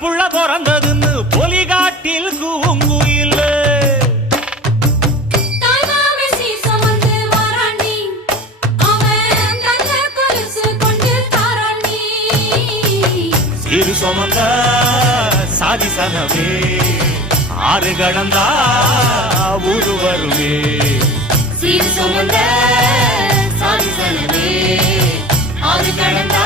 புள்ள பிறந்ததுன்னு பொலிகாட்டில் கூங்குயில் சிறு சுமந்த சாதிசனவே ஆறு கடந்தா ஊரு வருவே சிறு சுமந்த சாதிசனவே ஆறு கடந்தா